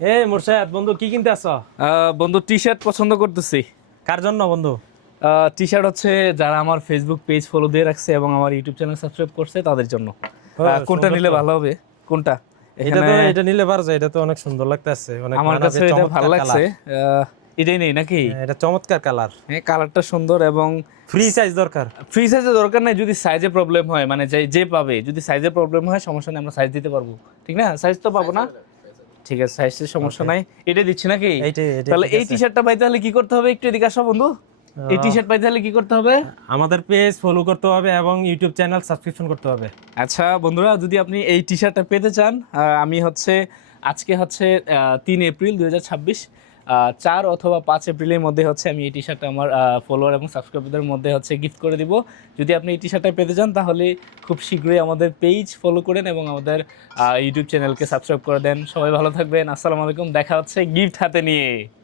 মুর্শেদ বন্ধু কি কিনতে আসছো? বন্ধু টি শার্ট পছন্দ করতেছি। কার জন্য বন্ধু? টি শার্ট হচ্ছে যারা আমার ফেসবুক পেজ ফলো দিয়ে রাখছে এবং আমার ইউটিউব চ্যানেল সাবস্ক্রাইব করছে তাদের জন্য। কোনটা সুন্দর নিলে তো। ভালো হবে? কোনটা এটা এখানে? তো এটা নিলে পারা যায়, এটা তো অনেক সুন্দর লাগতেছে, অনেক আমার মানাবে, কাছে এটা ভালো চমৎকার লাগছে। কালার। এটাই নেই নাকি? এটা চমৎকার কালার। হ্যাঁ, কালারটা সুন্দর এবং ফ্রি সাইজ দরকার। ফ্রি সাইজের দরকার নাই। যদি সাইজে প্রবলেম হয়, মানে যে যে পাবে, যদি সাইজে প্রবলেম হয় সমস্যা নেই, আমরা সাইজ দিতে পারবো। ঠিক না? সাইজ তো পাবো না? ঠিক আছে, সাইজের সমস্যা Okay. নাই। এটা দিচ্ছি নাকি? এইটাই তাহলে ঠিক এই টি আছে। শার্টটা পাইতে হলে কি করতে হবে? একটু এদিকে আসো বন্ধু। এই টি শার্ট পাইতে হলে কি করতে হবে? আমাদের পেজ ফলো করতে হবে এবং ইউটিউব চ্যানেল সাবস্ক্রিপশন করতে হবে। আচ্ছা বন্ধুরা, যদি আপনি এই টি শার্টটা পেতে চান, আমি হচ্ছে আজকে হচ্ছে 3 এপ্রিল 2026, 4 অথবা 5 এপ্রিলের মধ্যে হচ্ছে আমি এই টি শার্টটা আমার ফলোয়ার এবং সাবস্ক্রাইবারদের মধ্যে হচ্ছে গিফট করে দিব। যদি আপনি এই টি শার্টটা পেতে চান তাহলে খুব শীঘ্রই আমাদের পেজ ফলো করেন এবং আমাদের ইউটিউব চ্যানেলকে সাবস্ক্রাইব করে দেন। সবাই ভালো থাকবেন। আসসালামু আলাইকুম। দেখা হচ্ছে গিফট হাতে নিয়ে।